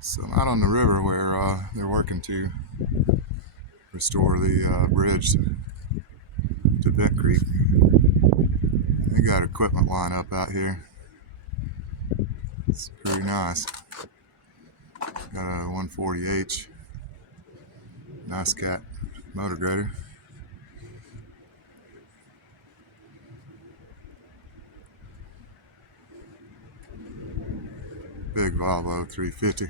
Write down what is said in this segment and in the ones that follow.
So I'm out on the river where they're working to restore the bridge to Bent Creek. They got equipment line up out here. It's pretty nice. Got a 140H nice cat motor grader. Big VoLVO 350.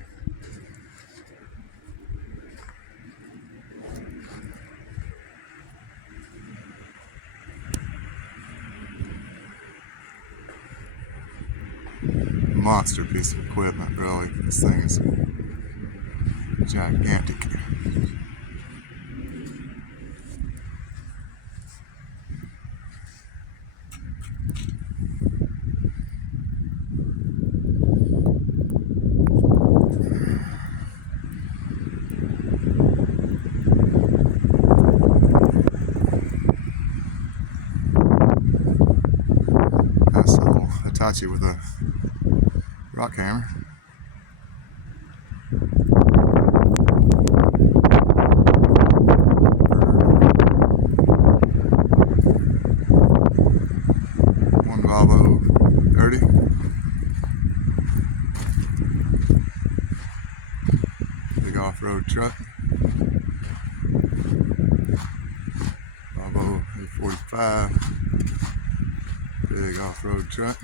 Monster piece of equipment, really. This thing is gigantic. Nice little Hitachi with a rock hammer. One VoLVO 30. Big off-road truck. VoLVO A45. Big off-road truck.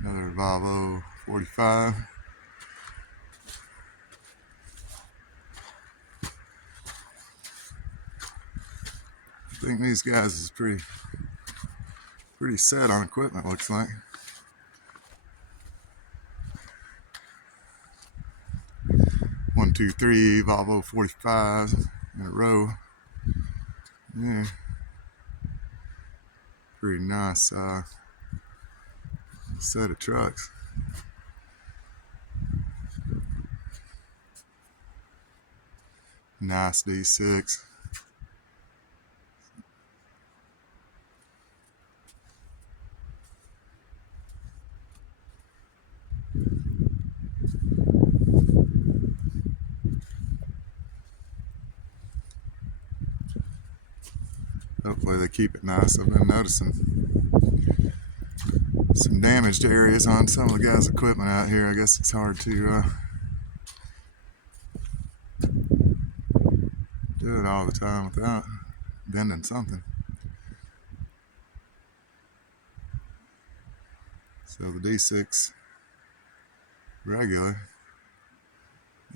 Another VoLVO 45. I think these guys is pretty set on equipment, looks like. One, two, three VoLVO 45s in a row. Yeah, pretty nice set of trucks. Nice D6. Hopefully they keep it nice. I've been noticing some damaged areas on some of the guys' equipment out here. I guess it's hard to do it all the time without bending something. So the D6 regular,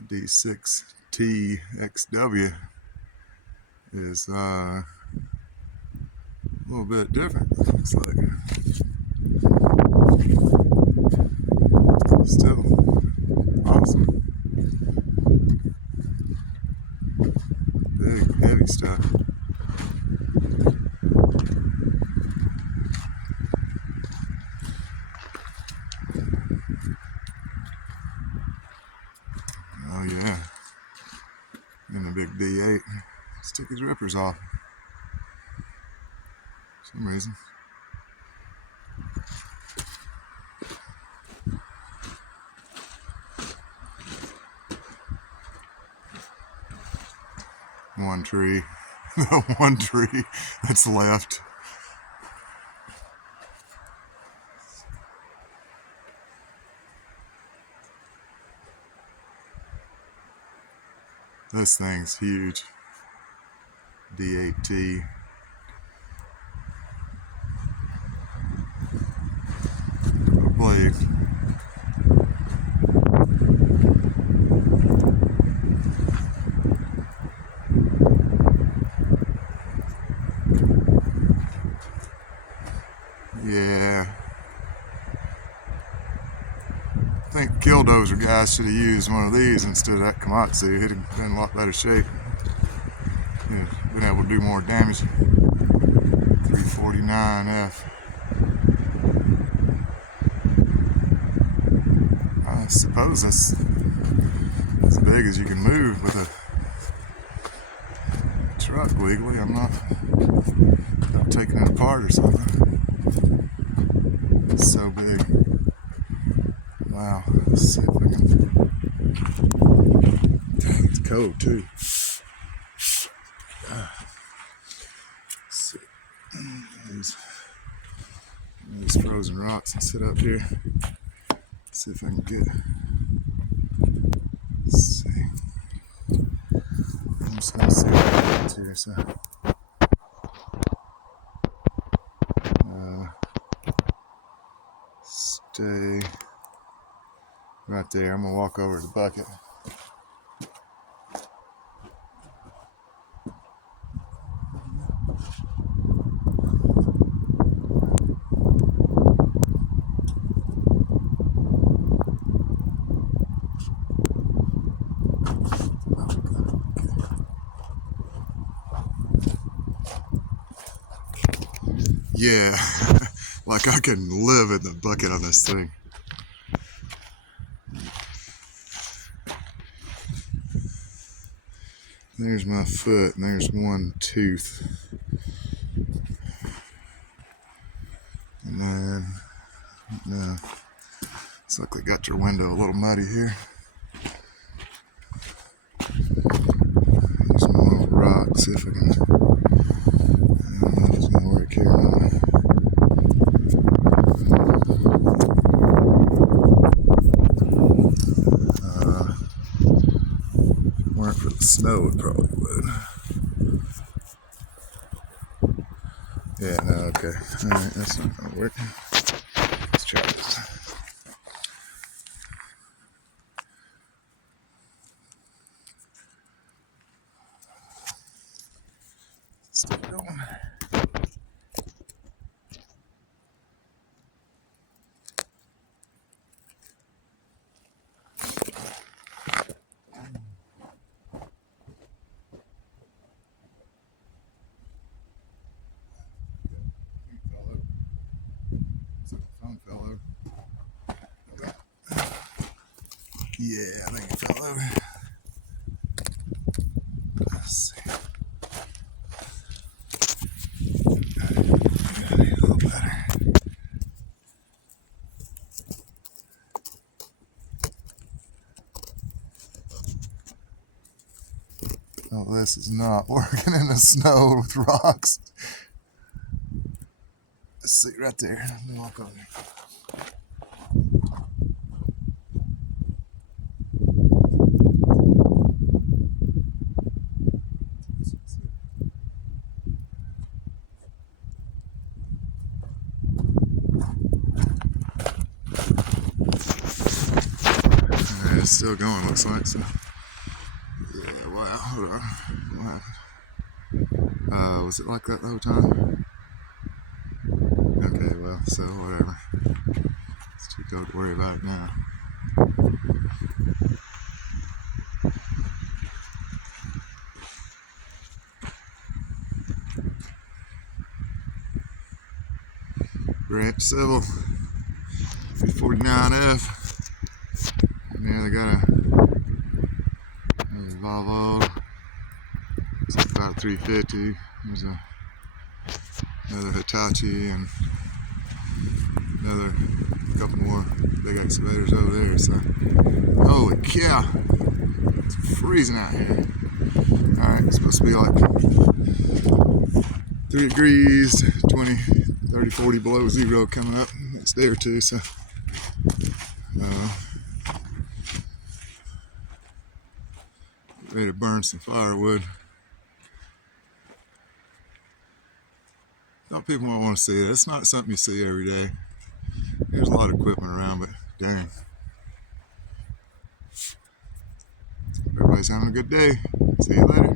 the D6T XW is a little bit different, looks like. Still awesome. Big, heavy stuff. Oh yeah. And a big D8. Let's take his rippers off. For some reason. One tree. The one tree that's left. This thing's huge. D8T. Blade. Yeah. I think DOZER guys should have used one of these instead of that Komatsu. It'd have been in a lot better shape. Yeah, been able to do more damage. 349F. I suppose that's as big as you can move with a truck legally. I'm not taking it apart or something. It's so big. Wow, let's see if I can. Dang, it's cold too. Let's see. These frozen rocks and sit up here. See if I can get. Let's see. I'm just gonna see what happens here. So, stay right there. I'm gonna walk over to the bucket. Yeah, like I can live in the bucket on this thing. There's my foot, and there's one tooth. And then, no, looks like they got your window a little muddy here. There's my little rock, see if I can, I don't know if it's gonna work here or not. If it weren't for the snow, it probably would. Yeah, no, okay. Alright, that's not gonna work. Let's try this. Still going. Yeah, I think it fell over. Let's see. Got it a little better. Oh, this is not working in the snow with rocks. Let's see right there. Let me walk over there. It's still going, looks like. So, yeah, wow. Hold on. What happened? Was it like that the whole time? Okay, well, so whatever. It's too cold to worry about it now. Branch Civil 349F. Yeah, they got another VoLVO. It's about 350. There's another Hitachi and another couple more big excavators over there. So, holy cow, it's freezing out here. Alright, it's supposed to be like 3 degrees, 20, 30, 40 below zero coming up next day or two. So, ready to burn some firewood. Some people might want to see it. It's not something you see every day. There's a lot of equipment around, but dang. Everybody's having a good day. See you later.